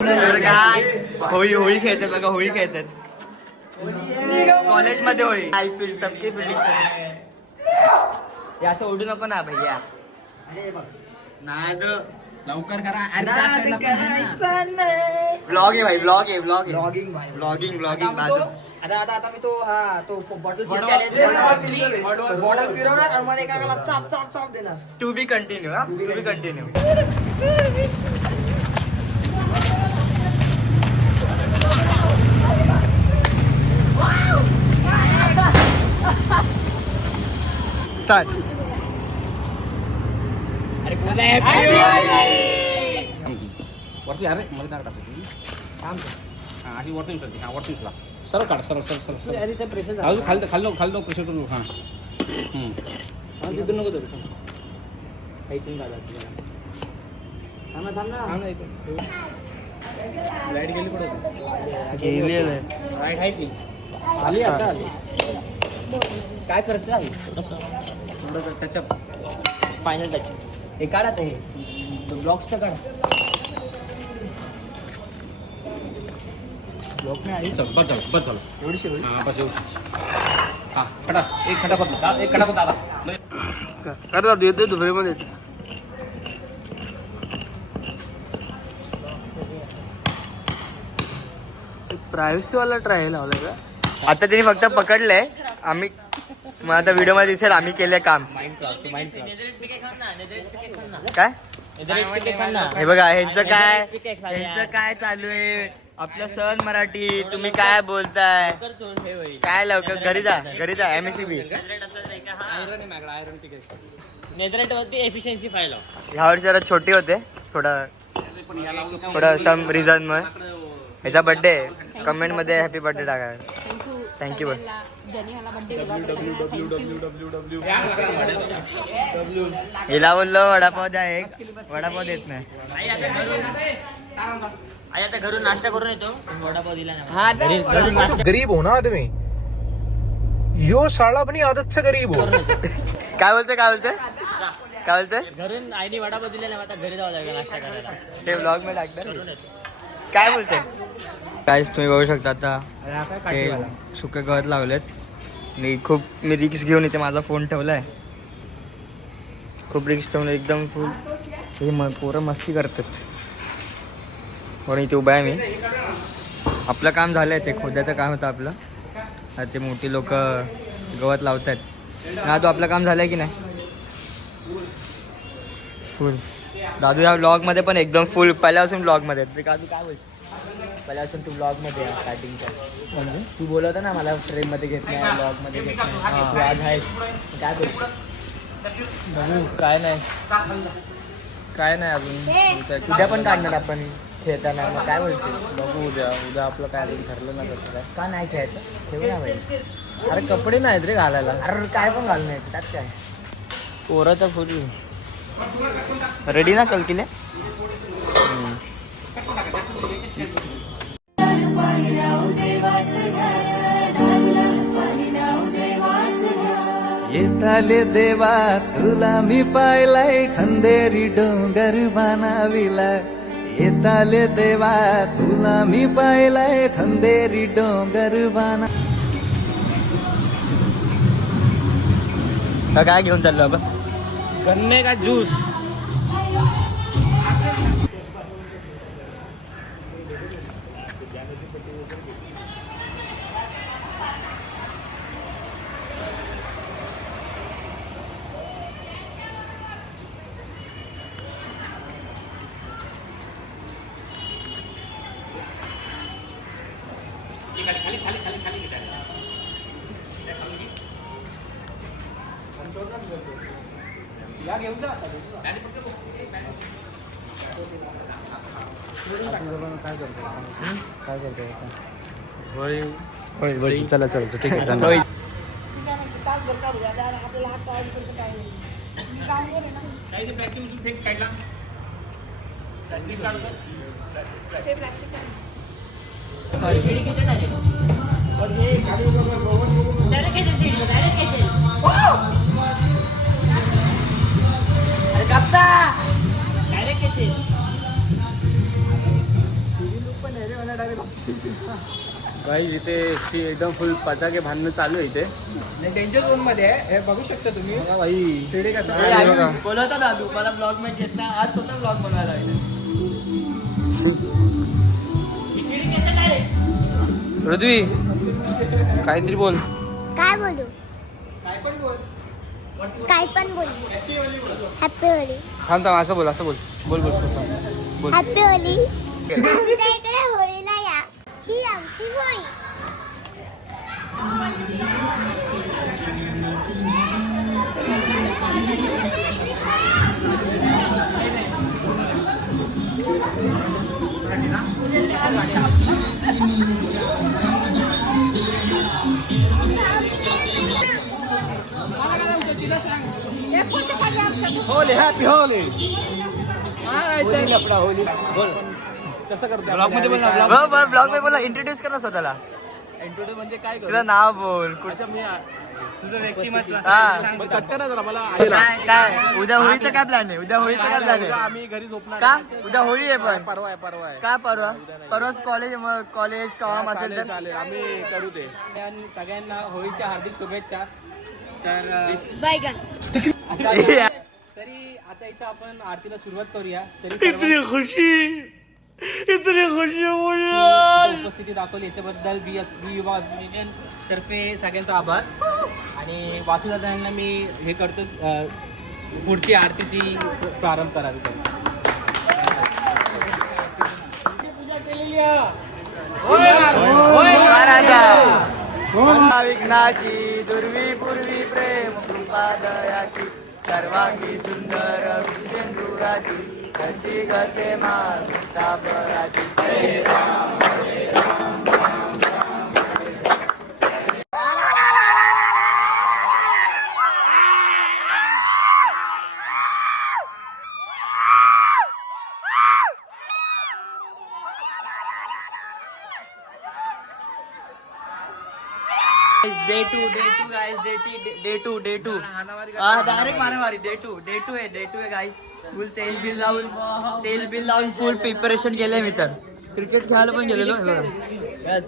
तर काय होळी होळी खेळतात बघा, होळी खेळतात कॉलेज मध्ये होळी. आय फील सबके फील्डिंग असं ओढू नको ना भैया. नाद लवकर करा. ब्लॉग आहे भाई, ब्लॉग आहे, ब्लॉग आहे, ब्लॉगिंग भाई. Blogging blogging. आता मी तो बॉटल चॅलेंज करणार. बॉटल फिरवणार आणि मला एका चाप चाप चाप देणार. To be continued. हा, टू बी कंटिन्यू. स्टार्ट. वरती अरे मध्ये नाही टाकायची. हा अशी वरती उचलते. हा वरती उचला. सरळ काढ, सरळ सरळ सरळ सरळ. अजून खाली खाली खाली प्रेशर करू. हा तिथून नको धरू. इथून घालायचं. थांब ना. लाईट गेली कुठे? लाईट आहे ती. आली आता आली. काय करतोय थोडंसं टचअप. फायनल टच हे काढा. ते ब्लॉक्स तर काढा. ब्लॉक नाही आली. चल बस झालं, बस झालं. एवढीशी होईल. हा बस एवढीच. हा खडा एक खडा बदला. एक खडा बदला. करता तू येते दुबई मध्ये. प्रायव्हसी वाला ट्रायल लावलाय का? आता त्यांनी फक्त पकडलंय. आम्ही मग आता व्हिडिओ मध्ये दिसेल आम्ही केलंय काम. काय हे बघा ह्यांचं काय चालू आहे. आपलं सण मराठी, तुम्ही काय बोलताय. काय लवकर घरी जा, घरी जा. MSCB एफिशियन्सी फाईल ह्या वर्षी जरा छोटे होते थोडं सम रिझन मुळे. ह्याचा बर्थडे कमेंट मध्ये हॅपी बर्थडे टाका. थँक्यू. हिला बोललो वडापाव द्या, एक वडापाव देत नाही. आई आता घरून नाश्ता करून येतो. वडापाव दिला नाही. गरीब हो ना आदमी. यो साला अपनी आदत से गरीब हो. काय बोलतोय काय बोलतोय काय बोलतोय. घरून आईने वडापाव दिला नाही. आता घरी जावं लागेल नाश्ता करायला. ते ब्लॉग मध्ये टाकतात. काय बोलतोय. काहीच तुम्ही बघू शकता आता हे सुके गवत लावलेत. मी रिक्स घेऊन इथे माझा फोन ठेवलाय. खूप रिक्स ठेवलं एकदम फुल. हे पोरं मस्ती करतात म्हणून इथे उभा आहे मी. आपलं काम झालंय. ते खोद्याचं काम होतं आपलं. ते मोठी लोक गवत लावत आहेत ना. तो आपलं काम झालंय की नाही फुल. दादू या ब्लॉगमध्ये पण एकदम फुल पहिल्यापासून ब्लॉगमध्ये. दादू काय बोलतो. पहिल्यापासून तू ब्लॉगमध्ये आहे स्टार्टिंगच्या. म्हणजे तू बोलत ना मला ट्रेनमध्ये घेत नाही, ब्लॉगमध्ये घेत नाही. तू आज आहेस. काय बोलतो. बघू काय नाही अजून. उद्या पण काढणार आपण खेळताना. मग काय बोलते. बघू उद्या आपलं काय अजून ठरलं नाही कसं काय. का नाही खेळायचं. ठेवू ना भाई. अरे कपडे नाहीत रे घालायला. अरे काय पण घालून यायचं त्यात काय. पोरं तर फुल रेडी ना कलकीले. येताले देवा तुला मी पाहिलाय खंदेरी डोंगर बनाविला. येताले देवा तुला मी पाहिलाय खंदेरी डोंगर बना. काय घेऊन चाललो आपण. गन्ने का जूस. काय करतो चला ठीक आहे. डायरेक्ट भाई इथे एकदम फुल पटाके भांडणं चालू आहे इथे. डेंजर झोन मध्ये आहे हे बघू शकता तुम्ही. भाई शिडी कसं बोलवता ना तू मला ब्लॉग मध्ये घेतला आज स्वतः ब्लॉग बनवायला लागले. पृथ्वी काहीतरी बोल. काय बोलू काय पण बोलू. Happy Holy. थांब असं बोल बोल बोल. Happy Holy. आमच्या इकडे होळीला या. ही आमची Holi. Holy happy Holy. Holy लफडा होली. ब्लॉग मध्ये बोला इंट्रोड्यूस कर ना स्वतःला. इंट्रोड्यूस म्हणजे काय तुझं नाव बोल. तुझं व्यक्तिमत्व कट करा जरा मला. काय उद्या होळीचं काय प्लॅन आहे? उद्या होळीचं काय प्लॅन आहे? आम्ही घरी झोपणार. का उद्या होळी आहे पण परवा आहे. काय परवाच कॉलेज काम असेल तर चालेल आम्ही करू ते. सगळ्यांना होळीच्या हार्दिक शुभेच्छा. तर तरी आता इथं आपण आरतीला सुरुवात करूया. तरी उपस्थिती दाखवली याच्याबद्दल युवा तर्फे सगळ्यांचा आभार. आणि वासुदादांना मी हे करतो पुढची आरतीची प्रारंभ करावी. विघ्नाची दुर्वी पूर्वी प्रेम कृपा दयाची सर्वांगी सुंदर सिंधुराची गती गते माता बराची. डे टू डायरेक्ट मारामारी. डे टू आहे गाईस. फुल तेल बिल लावून फुल प्रिपरेशन केलंय मी. तर क्रिकेट खेळायला पण गेलेलो.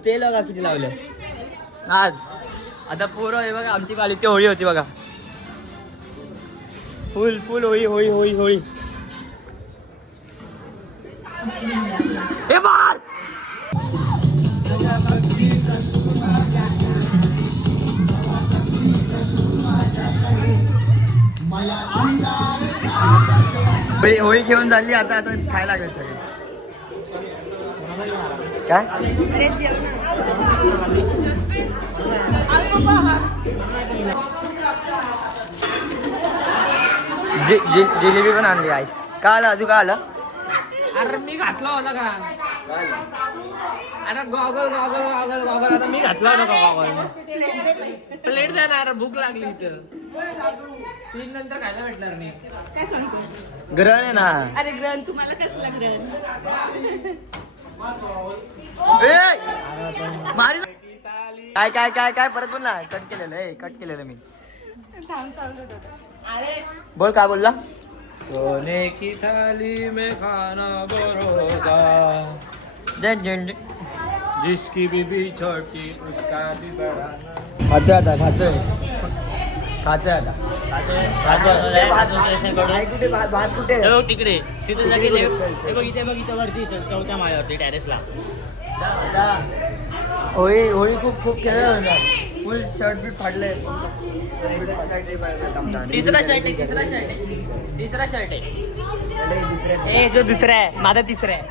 तेल बघा किती लावलंय आज. आता पोरं हे बघा आमची काली ती होळी होती बघा. फुल होळी हे मार. होळी घेऊन झाली. आता खायला लागेल सगळे. काय जिलेबी पण आणली आईस. का आलं अजून? का आलं? अरे मी घातला होता का? अरे गॉगल आता मी घातला होता का गॉगल? लेट जाणार भूक लागली. 3 नंतर खायला भेटणार नाही. काय सांगतो? ग्रहण आहे ना. अरे ग्रहण तुम्हाला कसला ग्रहण? काय परत बोल ना. कट केलेलं मी. अरे बोल काय बोलला? सोने की थाली में खाना भरोसा जिसकी भी छोटी उसका भी बड़ा. खातोय आता. भात कुठे? तिकडे सीधा गेले. इथे वरती 4थ्या माळ्यावरती टेरेसला. होळी खूप खेळ. फुल शर्ट बी फाडले. तिसरा शर्ट आहे. जो दुसरा आहे माझा तिसरा आहे.